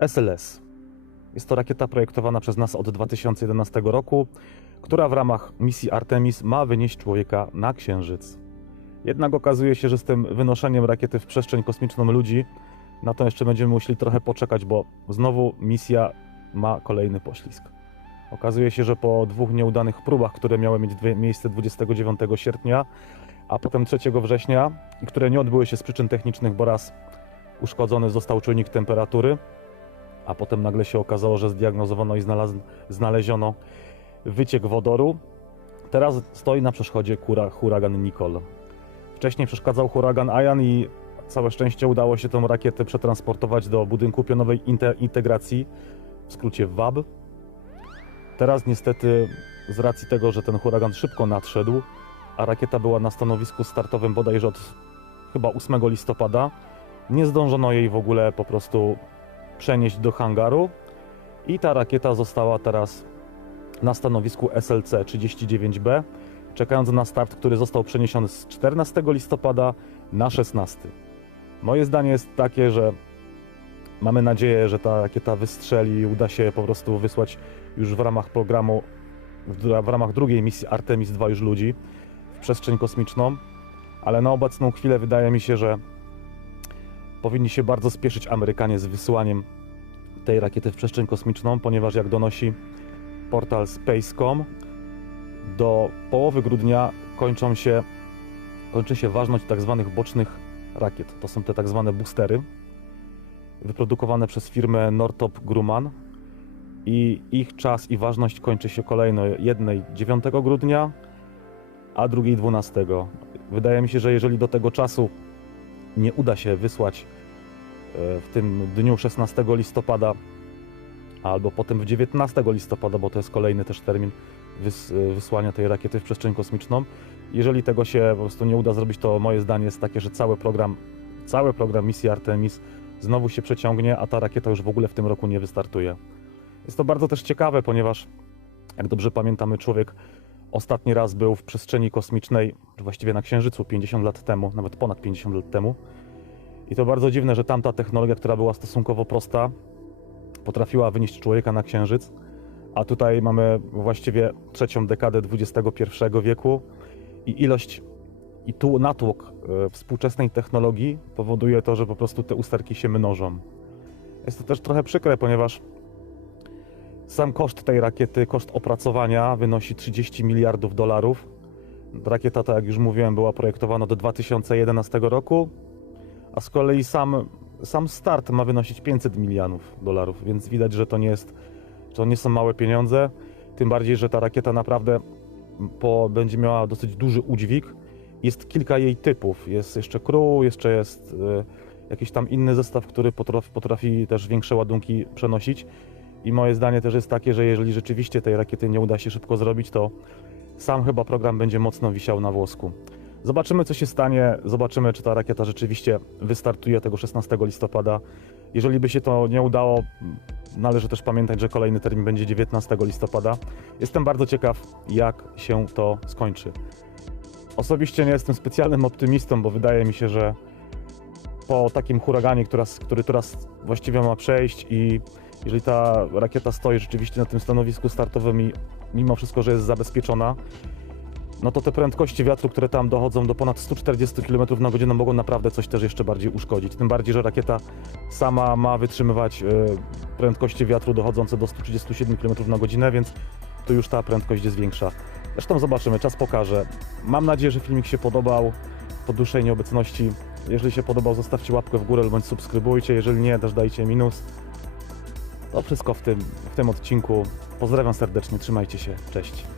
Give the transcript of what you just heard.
SLS. Jest to rakieta projektowana przez nas od 2011 roku, która w ramach misji Artemis ma wynieść człowieka na Księżyc. Jednak okazuje się, że z tym wynoszeniem rakiety w przestrzeń kosmiczną ludzi, na to jeszcze będziemy musieli trochę poczekać, bo znowu misja ma kolejny poślizg. Okazuje się, że po dwóch nieudanych próbach, które miały mieć miejsce 29 sierpnia, a potem 3 września, które nie odbyły się z przyczyn technicznych, bo raz uszkodzony został czujnik temperatury, a potem nagle się okazało, że zdiagnozowano i znalaz- znaleziono wyciek wodoru. Teraz stoi na przeszkodzie kura, huragan Nicole. Wcześniej przeszkadzał huragan Ian i całe szczęście udało się tą rakietę przetransportować do budynku pionowej inte- integracji, w skrócie WAB. Teraz niestety z racji tego, że ten huragan szybko nadszedł, a rakieta była na stanowisku startowym bodajże od chyba 8 listopada, nie zdążono jej w ogóle po prostu przenieść do hangaru i ta rakieta została teraz na stanowisku SLC-39B, czekając na start, który został przeniesiony z 14 listopada na 16. Moje zdanie jest takie, że mamy nadzieję, że ta rakieta wystrzeli i uda się po prostu wysłać już w ramach programu, w ramach drugiej misji Artemis 2 już ludzi w przestrzeń kosmiczną, ale na obecną chwilę wydaje mi się, że powinni się bardzo spieszyć Amerykanie z wysyłaniem tej rakiety w przestrzeń kosmiczną, ponieważ jak donosi portal Space.com, do połowy grudnia kończą się, kończy się ważność tak zwanych bocznych rakiet. To są te tak zwane boostery, wyprodukowane przez firmę Northrop Grumman i ich czas i ważność kończy się kolejno jednej 9 grudnia, a drugiej 12. Wydaje mi się, że jeżeli do tego czasu nie uda się wysłać w tym dniu 16 listopada albo potem w 19 listopada, bo to jest kolejny też termin e, wysłania tej rakiety w przestrzeń kosmiczną. Jeżeli tego się po prostu nie uda zrobić, to moje zdanie jest takie, że cały program, cały program misji Artemis znowu się przeciągnie, a ta rakieta już w ogóle w tym roku nie wystartuje. Jest to bardzo też ciekawe, ponieważ jak dobrze pamiętamy, człowiek ostatni raz był w przestrzeni kosmicznej, właściwie na Księżycu 50 lat temu, nawet ponad 50 lat temu. I to bardzo dziwne, że tamta technologia, która była stosunkowo prosta, potrafiła wynieść człowieka na Księżyc, a tutaj mamy właściwie trzecią dekadę XXI wieku i ilość i tu natłok e, współczesnej technologii powoduje to, że po prostu te usterki się mnożą. Jest to też trochę przykre, ponieważ sam koszt tej rakiety, koszt opracowania wynosi 30 miliardów dolarów. Rakieta, tak jak już mówiłem, była projektowana do 2011 roku, a z kolei sam, sam start ma wynosić 500 milionów dolarów, więc widać, że to nie jest, to nie są małe pieniądze. Tym bardziej, że ta rakieta naprawdę po, będzie miała dosyć duży udźwig. Jest kilka jej typów. Jest jeszcze crew, jeszcze jest y, jakiś tam inny zestaw, który potrafi, potrafi też większe ładunki przenosić. I moje zdanie też jest takie, że jeżeli rzeczywiście tej rakiety nie uda się szybko zrobić, to sam chyba program będzie mocno wisiał na włosku. Zobaczymy, co się stanie. Zobaczymy, czy ta rakieta rzeczywiście wystartuje tego 16 listopada. Jeżeli by się to nie udało, należy też pamiętać, że kolejny termin będzie 19 listopada. Jestem bardzo ciekaw, jak się to skończy. Osobiście nie jestem specjalnym optymistą, bo wydaje mi się, że po takim huraganie, który teraz właściwie ma przejść i jeżeli ta rakieta stoi rzeczywiście na tym stanowisku startowym i mimo wszystko, że jest zabezpieczona, no to te prędkości wiatru, które tam dochodzą do ponad 140 km na godzinę mogą naprawdę coś też jeszcze bardziej uszkodzić. Tym bardziej, że rakieta sama ma wytrzymywać e, prędkości wiatru dochodzące do 137 km na godzinę, więc tu już ta prędkość jest większa. Zresztą zobaczymy, czas pokaże. Mam nadzieję, że filmik się podobał po dłuższej nieobecności. Jeżeli się podobał, zostawcie łapkę w górę bądź subskrybujcie. Jeżeli nie, też dajcie minus. To wszystko w tym, w tym odcinku. Pozdrawiam serdecznie, trzymajcie się, cześć.